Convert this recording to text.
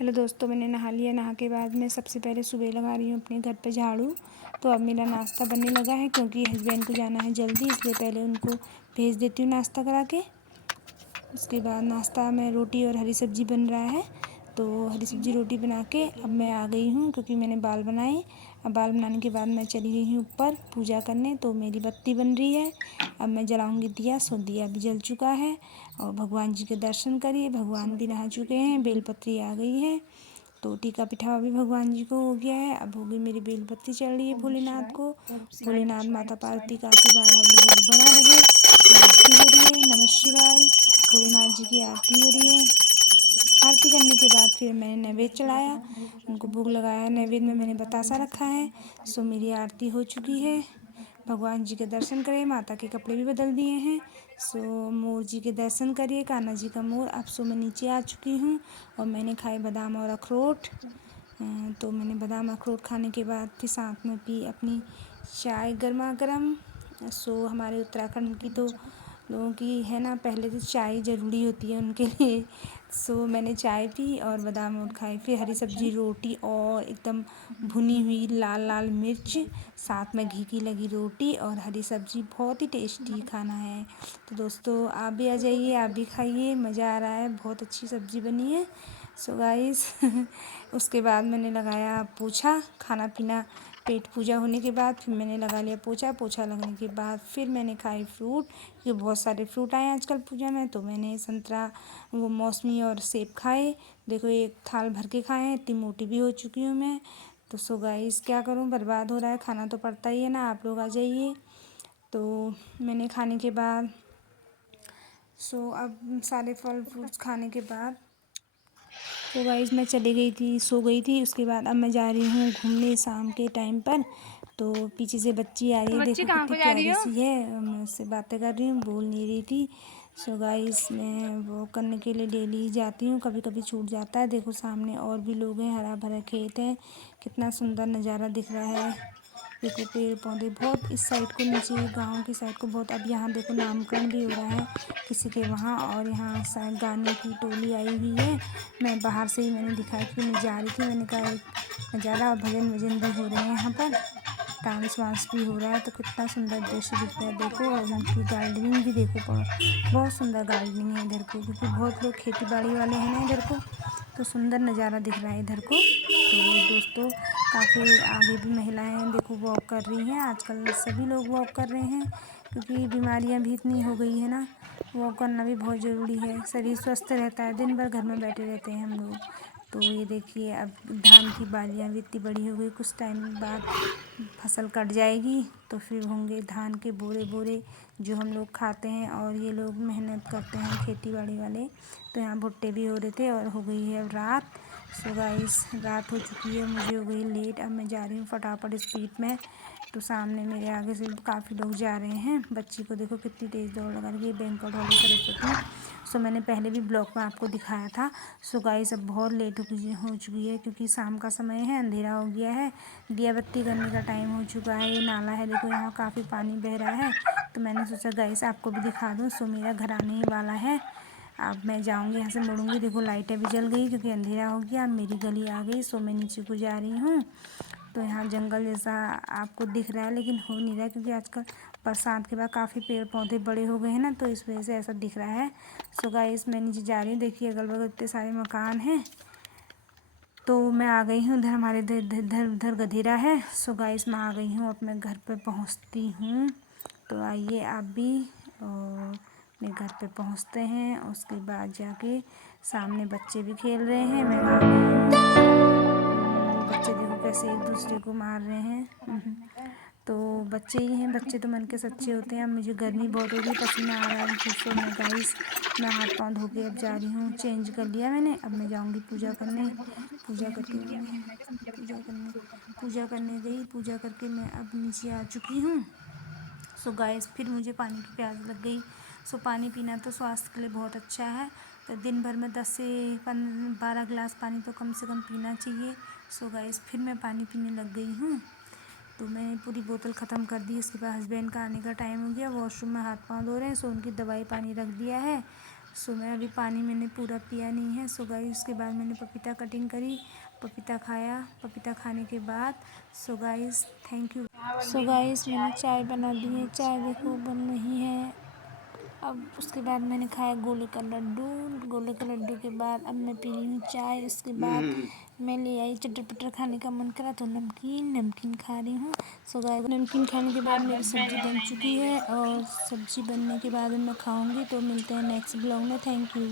Hello दोस्तों, मैंने नहा लिया। नहा के बाद मैं सबसे पहले सुबह लगा रही हूँ अपने घर पे झाड़ू। तो अब मेरा नाश्ता बनने लगा है क्योंकि हस्बैंड को जाना है जल्दी, इसलिए पहले उनको भेज देती हूँ नाश्ता करा के। उसके बाद नाश्ता में रोटी और हरी सब्ज़ी बन रहा है। तो हरी सब्ज़ी रोटी बना के अब मैं आ गई हूँ क्योंकि मैंने बाल बनाए। अब बाल बनाने के बाद मैं चली गई हूँ ऊपर पूजा करने। तो मेरी बत्ती बन रही है, अब मैं जलाऊंगी दिया। सो दिया भी जल चुका है और भगवान जी के दर्शन करिए। भगवान भी नहा चुके हैं, बेलपत्री आ गई है। तो टीका पिठावा भी भगवान जी को हो गया है। अब होगी मेरी बेलपत्ती चढ़ रही है भोलेनाथ को। भोलेनाथ माता पार्वती का आशीर्वाद आप लोगों को बना रहे। सो आरती हो रही है, नमः शिवाय। भोलेनाथ जी की आरती हो रही है। आरती करने के बाद फिर मैंने नैवेद्य चढ़ाया, उनको भोग लगाया। नैवेद्य में मैंने बतासा रखा है। सो मेरी आरती हो चुकी है। भगवान जी के दर्शन करें, माता के कपड़े भी बदल दिए हैं। सो मोर जी के दर्शन करिए, कान्हा जी का मोर। अब सो मैं नीचे आ चुकी हूँ और मैंने खाए बादाम और अखरोट। तो मैंने बादाम अखरोट खाने के बाद फिर साथ में पी अपनी चाय गर्मा गर्म। सो हमारे उत्तराखंड की तो लोगों की है ना, पहले तो चाय ज़रूरी होती है उनके लिए। सो मैंने चाय पी और बादाम और खाए। फिर हरी सब्ज़ी, रोटी और एकदम भुनी हुई लाल लाल मिर्च, साथ में घी की लगी रोटी और हरी सब्ज़ी। बहुत ही टेस्टी खाना है। तो दोस्तों आप भी आ जाइए, आप भी खाइए, मज़ा आ रहा है। बहुत अच्छी सब्ज़ी बनी है। सो गाइस उसके बाद मैंने लगाया पोछा। खाना पीना पेट पूजा होने के बाद फिर मैंने लगा लिया पोछा। पोछा लगने के बाद फिर मैंने खाए फ्रूट, क्योंकि बहुत सारे फ्रूट आए हैं आजकल पूजा में। तो मैंने संतरा, वो मौसमी और सेब खाए। देखो एक थाल भर के खाए हैं, इतनी मोटी भी हो चुकी हूँ मैं। तो सो गाइस क्या करूँ, बर्बाद हो रहा है, खाना तो पड़ता ही है ना। आप लोग आ जाइए। तो मैंने खाने के बाद सो अब सारे फल फ्रूट्स खाने के बाद तो गाइस मैं चली गई थी, सो गई थी। उसके बाद अब मैं जा रही हूँ घूमने शाम के टाइम पर। तो पीछे से बच्ची आ रही है, बच्ची देखो कहाँ कितनी को जा रही प्यारी हो? सी है। मैं उससे बातें कर रही हूँ, बोल नहीं रही थी। सो गाइस मैं वो करने के लिए डेली जाती हूँ, कभी कभी छूट जाता है। देखो सामने और भी लोग हैं, हरा भरा खेत है, कितना सुंदर नज़ारा दिख रहा है। देखो पेड़ पौधे बहुत इस साइड को, नीचे गांव की साइड को बहुत। अब यहाँ देखो नामकरण भी हो रहा है किसी के वहाँ, और यहाँ शायद गाने की टोली आई हुई है। मैं बाहर से ही मैंने दिखाया क्योंकि मैं जा रही थी। मैंने कहा एक नज़ारा, और भजन वजन भी हो रहे हैं यहाँ पर, डांस वांस भी हो रहा है। तो कितना सुंदर दृश्य दिख रहा है देखो। और उनकी गार्डनिंग भी देखो, बहुत सुंदर गार्डनिंग है इधर को, क्योंकि बहुत लोग खेती बाड़ी वाले हैं ना इधर को। तो सुंदर नज़ारा दिख रहा है इधर को। तो दोस्तों काफ़ी आगे भी महिलाएं देखो वॉक कर रही हैं। आजकल सभी लोग वॉक कर रहे हैं क्योंकि बीमारियां भी इतनी हो गई है ना। वॉक करना भी बहुत ज़रूरी है, शरीर स्वस्थ रहता है। दिन भर घर में बैठे रहते हैं हम लोग। तो ये देखिए अब धान की बालियां भी इतनी बड़ी हो गई, कुछ टाइम बाद फसल कट जाएगी तो फिर होंगे धान के बोरे बोरे जो हम लोग खाते हैं। और ये लोग मेहनत करते हैं खेती बाड़ी वाले। तो यहाँ भुट्टे भी हो रहे थे और हो गई है अब रात। सो गाइस रात हो चुकी है, मुझे हो गई लेट। अब मैं जा रही हूँ फटाफट स्पीड में। तो सामने मेरे आगे से काफ़ी लोग जा रहे हैं। बच्ची को देखो कितनी तेज़ दौड़ लगा रही है, बैंकट वाली सरस्वती। सो मैंने पहले भी ब्लॉग में आपको दिखाया था। सो गाइस अब बहुत लेट हो चुकी है क्योंकि शाम का समय है, अंधेरा हो गया है, दिया बत्ती करने का टाइम हो चुका है। ये नाला है देखो, यहाँ काफ़ी पानी बह रहा है। तो मैंने सोचा गाइस आपको भी दिखा दूँ। सो मेरा घर आने ही वाला है। अब मैं जाऊंगी, यहाँ से मुड़ूंगी। देखो लाइटें भी जल गई क्योंकि अंधेरा हो गया। अब मेरी गली आ गई। सो मैं नीचे को जा रही हूँ। तो यहाँ जंगल जैसा आपको दिख रहा है लेकिन हो नहीं रहा है क्योंकि आजकल बरसात के बाद काफ़ी पेड़ पौधे बड़े हो गए हैं ना, तो इस वजह से ऐसा दिख रहा है। सो गाइस मैं नीचे जा रही हूँ। देखिए अगल बगल इतने सारे मकान हैं। तो मैं आ गई हूँ, इधर हमारे इधर गधेरा है। सो गाइस मैं आ गई हूँ, अपने घर पे पहुँचती हूँ। तो आइए आप भी, और अपने घर पे पहुँचते हैं। उसके बाद जाके सामने बच्चे भी खेल रहे हैं, मैं आ गई हूँ। बच्चे देखो कैसे एक दूसरे को मार रहे हैं। तो बच्चे ही हैं, बच्चे तो मन के सच्चे होते हैं। अब मुझे गर्मी बहुत हो रही है, पसीना आ रहा है मुझे। सो मैं गाइस मैं हाथ पाँव धो के अब जा रही हूँ, चेंज कर लिया मैंने। अब मैं जाऊँगी पूजा करने। पूजा करके मैंने पूजा करने गई। पूजा करके मैं अब नीचे आ चुकी हूँ। सो गाइस फिर मुझे पानी की प्यास लग गई। सो पानी पीना तो स्वास्थ्य के लिए बहुत अच्छा है। तो दिन भर में 10 से 12 गिलास पानी तो कम से कम पीना चाहिए। सो गाइस फिर मैं पानी पीने लग गई हूँ। तो मैंने पूरी बोतल ख़त्म कर दी। उसके बाद हस्बैंड का आने का टाइम हो गया, वॉशरूम में हाथ पाँव धो रहे हैं। सो उनकी दवाई पानी रख दिया है। सो मैं अभी पानी मैंने पूरा पिया नहीं है। सो गाइस उसके बाद मैंने पपीता कटिंग करी, पपीता खाया। पपीता खाने के बाद so guys thank you. So guys मैंने चाय बना दी है, चाय देखो बन रही है। अब उसके बाद मैंने खाया गोले का लड्डू। गोले के लड्डू के बाद अब मैं पी रही हूँ चाय। उसके बाद मैं ले आई चटर पटर खाने का मन करा तो नमकीन खा रही हूँ। सो गाइस नमकीन खाने के बाद मेरी सब्ज़ी बन चुकी है और सब्ज़ी बनने के बाद मैं खाऊंगी। तो मिलते हैं नेक्स्ट ब्लॉग में। Thank you.